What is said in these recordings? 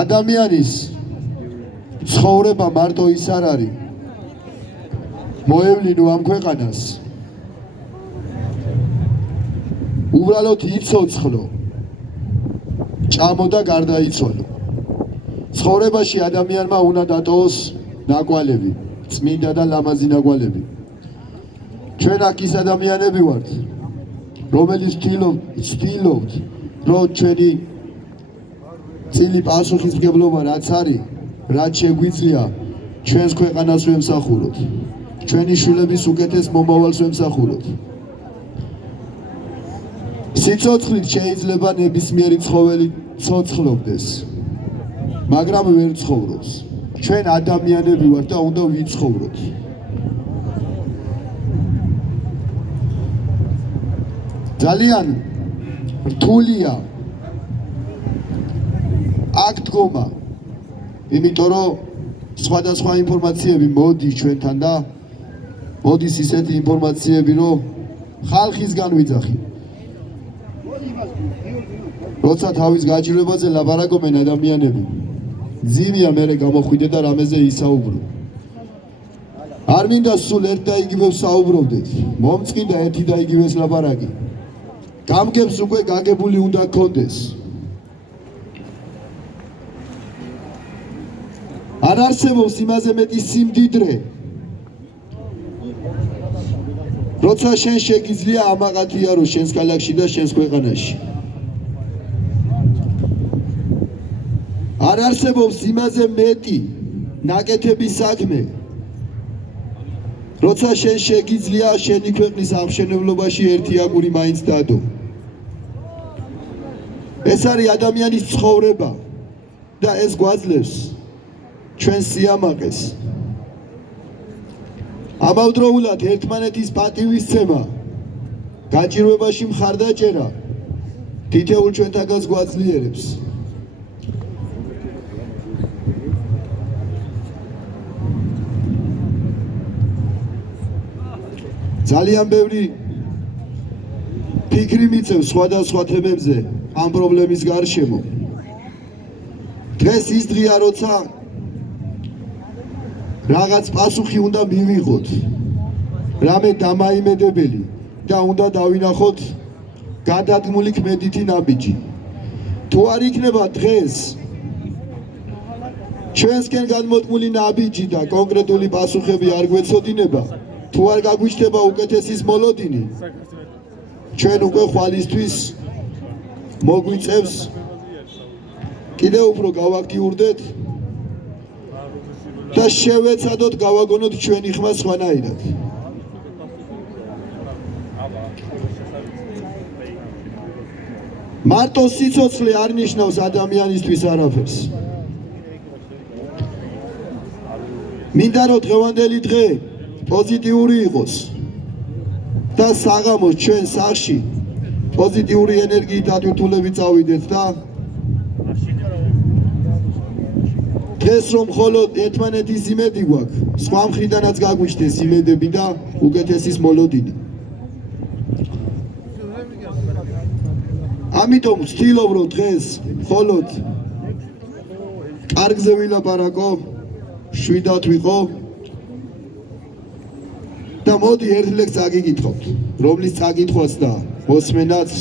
ადამიანის ცხოვრება მარტო ის არ არის მოევლინო ამ ქვეყანას უბრალოდ იცოცხლო ჭამო და გარდაიცვალო ცხოვრებაში ადამიანმა უნდა დატოვოს ნაკვალები წმინდა და ლამაზი ნაკვალები ჩვენ აქ ის ადამიანები ვართ რომელიც ვცდილობთ რომ ჩვენი წილი პასუხისმგებლობა რაც არის რაც შეგვიძლია ჩვენს ქვეყანას ვემსახუროთ ჩვენი შვილების უკეთეს მომავალს ვემსახუროთ სიცოცხლით შეიძლება ნებისმიერი ცხოველი ცოცხლობდეს მაგრამ ვერ ცხოვრობს ჩვენ ადამიანები ვართ და უნდა ვიცხოვროთ ძალიან რთულია აქ დგომა იმიტომ რომ სხვადასხვა ინფორმაციები მოდის ჩვენთან და მოდის ისეთი ინფორმაციები რომ ხალხისგან ვიძახი როცა თავის გაჭირვებაზე ლაპარაკობენ ადამიანები ძიმია მერე გამოხვიდე და რამეზე ისაუბრო არ მინდა სულ ერთ და იგივეს საუბრობდეთ მომწყიდა ერთი და იგივეს ლაპარაკი გამგებს უკვე გაგებული უნდა გქონდეს არ არსებობს იმაზე მეტი სიმდიდრე როცა შენ შეგიძლია ამაყათიარო შენს ქალაქში და შენს ქვეყანაში არ არსებობს იმაზე მეტი ნაკეთების საქმე როცა შენ შეგიძლია შენი ქვეყნის აღმშენებლობაში ერთი აგური მაინც დადო ეს არის ადამიანის ცხოვრება და ეს გვაძლევს ჩვენ სიამაყეს ამავდროულად ერთმანეთის პატივისცემა გაჭირვებაში მხარდაჭერა თითოეულ ჩვენთაგანს გვაძლიერებს ძალიან ბევრი ფიქრი მიწევს სხვადასხვა თემებზე ამ პრობლემის გარშემო დღეს ის დღეა როცა რაღაც პასუხი უნდა მივიღოთ რამე დამაიმედებელი და უნდა დავინახოთ გადადგმული ქმედითი ნაბიჯი თუ არ იქნება დღეს ჩვენსკენ გადმოდგმული ნაბიჯი და კონკრეტული პასუხები არ გვეცოდინება თუ არ გაგვიჩნდება უკეთესის მოლოდინი ჩვენ უკვე ხვალისთვის მოგვიწევს კიდევ უფრო გავაქტიურდეთ და შევეცადოთ გავაგონოთ ჩვენი ხმა სხვანაირად მარტო სიცოცხლე არ ნიშნავს ადამიანისთვის არაფერს მინდა რომ დღევანდელი დღე პოზიტიური იყოს და საღამოს ჩვენ სახში პოზიტიური ენერგიით ატვირთულები წავიდეთ და დღეს რომ მხოლოდ ერთმანეთის იმედი გვაქვს სხვა მხრიდანაც გაგვიჩნდეს იმედები და უკეთესის მოლოდინი ამიტომ ვცდილობ რომ დღეს მხოლოდ კარგზე ვილაპარაკო შვიდად ვიყო და მოდი ერთ ლექს წაგიკითხოთ რომლის წაკითხვაც და მოსმენაც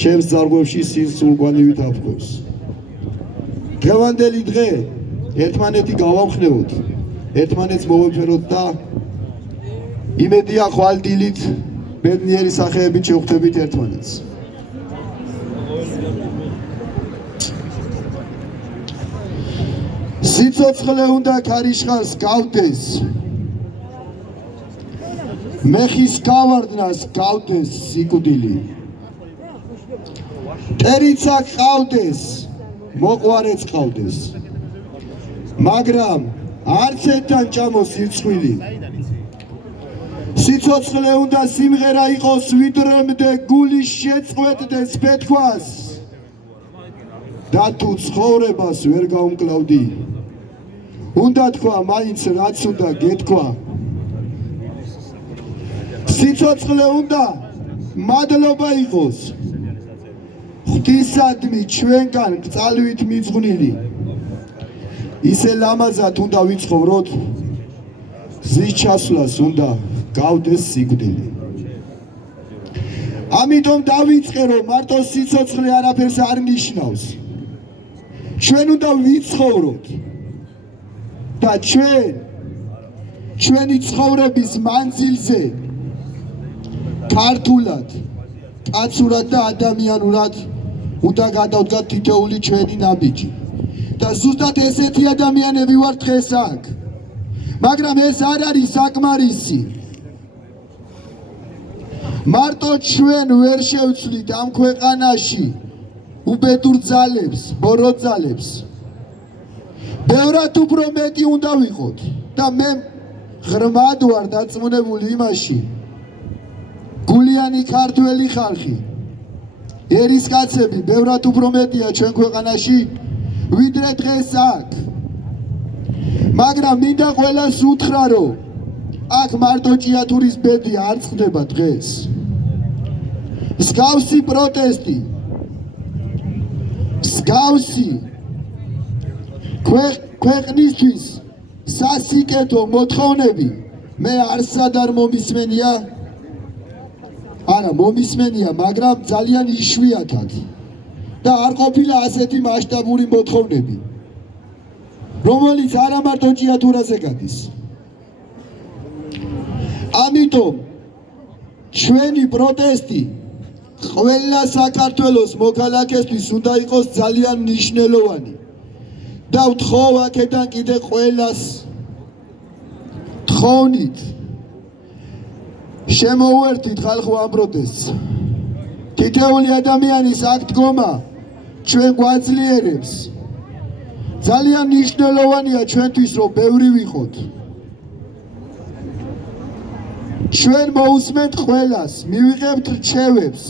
ჩემს ძარღვებში სულყვანივით აფრთხოს დღევანდელი დღე ერთმანეთი გავამხნევოთ ერთმანეთს მოვეფეროთ და იმედია ხვალდილით ბედნიერი სახეებით შევხვდებით ერთმანეთს სიცოცხლე უნდა ქარიშხალს გავდეს მეხის გავარდნას გავდეს სიკვდილი ტერიცა ყავდეს მოყვარეც ყავდეს მაგრამ არც ერთთან ჭამოს სირცხვილი სიცოცხლე უნდა სიმღერა იყოს ვიდრემდე გული შეწყვეტდეს ფეთქვას და თუ ცხოვრებას ვერ გაუმკლავდი უნდა თქვა მაინც რაც უნდა გეთქვა სიცოცხლე უნდა მადლობა იყოს ღვთისადმი ჩვენგან გწალვით მიძღვნილი ისე ლამაზად უნდა ვიცხოვროთ ზის ჩასვლას უნდა გავდეს სიკვდილი ამიტომ დავიწყე რომ მარტო სიცოცხლე არაფერს არ ნიშნავს ჩვენ უნდა ვიცხოვროთ და ჩვენი ცხოვრების მანძილზე ქართულად კაცურად და ადამიანურად უნდა გადავდგათ თითოეული ჩვენი ნაბიჯი და ზუსტად ესეთი ადამიანები ვართ დღეს აქ მაგრამ ეს არ არის საკმარისი მარტო ჩვენ ვერ შევცვლით ამ ქვეყანაში უბედურ ძალებს, ბოროტ ძალებს ბევრად უფრო მეტი უნდა ვიყოთ და მე ღრმად ვარ დაწმუნებული იმაში გულიანი ქართველი ხალხი ერისკაცები ბევრად უფრო მეტია ჩვენ ქვეყანაში ვიდრე დღეს აქ მაგრამ მინდა ყველას უთხრა რომ აქ მარტო ჭიათურის ბედი არ წყდება დღეს მსგავსი პროტესტი მსგავსი ქვეყნისთვის სასიკეთო მოთხოვნები მე არსად არ მომისმენია არა მომისმენია მაგრამ ძალიან იშვიათად და არ ყოფილა ასეთი მასშტაბური მოთხოვნები რომელიც არა მარტო ჭიათურაზე გადის ამიტომ ჩვენი პროტესტი ყველა საქართველოს მოქალაქესთვის უნდა იყოს ძალიან მნიშვნელოვანი და ვთხოვ აქედან კიდე ყველას თხოვნით შემოუერთდით ხალხო ამ პროტესტს თითოეული ადამიანის აქ დგომა ჩვენ გვაძლიერებს ძალიან მნიშვნელოვანია ჩვენთვის რომ ბევრი ვიყოთ ჩვენ მოусმენთ ყველას მივიღებთ რჩევებს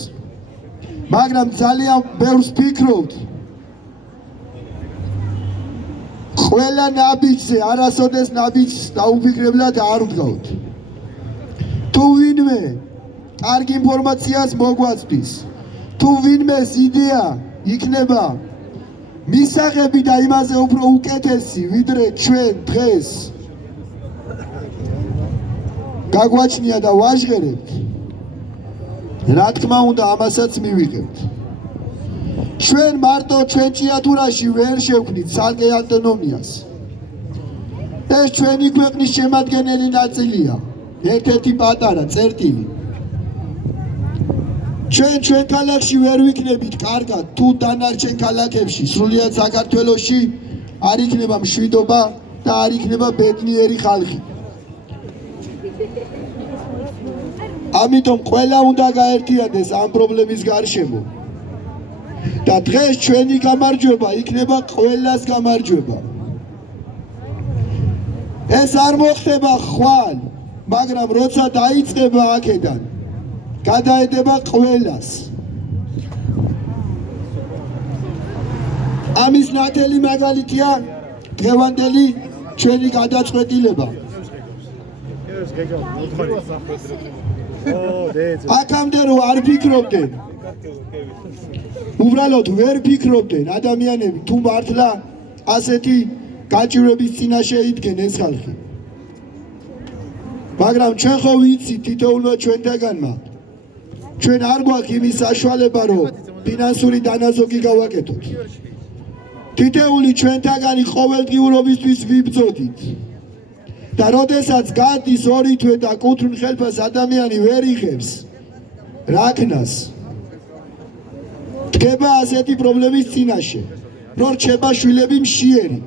მაგრამ ძალიან ბევრს ვფიქრობთ ყველა ნაბიჯზე არასოდეს ნაბიჯს დაუფიქრებლად არ ვდგავთ თუ ვინმე კარგი ინფორმაციას მოგვაწვდის თუ ვინმეს იდეა იქნება მისაღები და იმაზე უფრო უკეთესი ვიდრე ჩვენ დღეს გაგვაჩნია და ვაჟღერებთ რა თქმა უნდა ამასაც მივიღებთ ჩვენ მარტო ჩვენ ჭიათურაში ვერ შევქმნით ცალკე ავტონომიას ეს ჩვენი ქვეყნის შემადგენელი ნაწილია ერთ-ერთი პატარა წერტილი ჩვენ ქალაქში ვერ ვიქნებით კარგად თუ დანარჩენ ქალაქებში სრულიად საქართველოში არ იქნება მშვიდობა და არ იქნება ბედნიერი ხალხი ამიტომ ყველა უნდა გაერთიანდეს ამ პრობლემის გარშემო და დღეს ჩვენი გამარჯვება იქნება ყველას გამარჯვება ეს არ მოხდება ხვალ მაგრამ როცა დაიწყება აქედან გადაედება ყველას ამის ნათელი მაგალითია დღევანდელი ჩვენი გადაწყვეტილება აქამდე რომ არ ფიქრობდნენ უბრალოდ ვერ ფიქრობდნენ ადამიანები თუ მართლა ასეთი გაჭირვების წინაშე იდგენ ეს ხალხი მაგრამ ჩვენ ხო ვიცით თითოეულმა ჩვენთაგანმა ჩვენ არ გვაქვს იმის საშუალება რომ ფინანსური დანაზოგი გავაკეთოთ თითოეული ჩვენთაგანი ყოველდღიურობისთვის ვიბრძოდით და როდესაც გადის ორი თვე და კუთვნილ ხელფას ადამიანი ვერ იღებს რაკნას დგება ასეთი პრობლემის წინაშე რომ რჩება შვილები მშიერი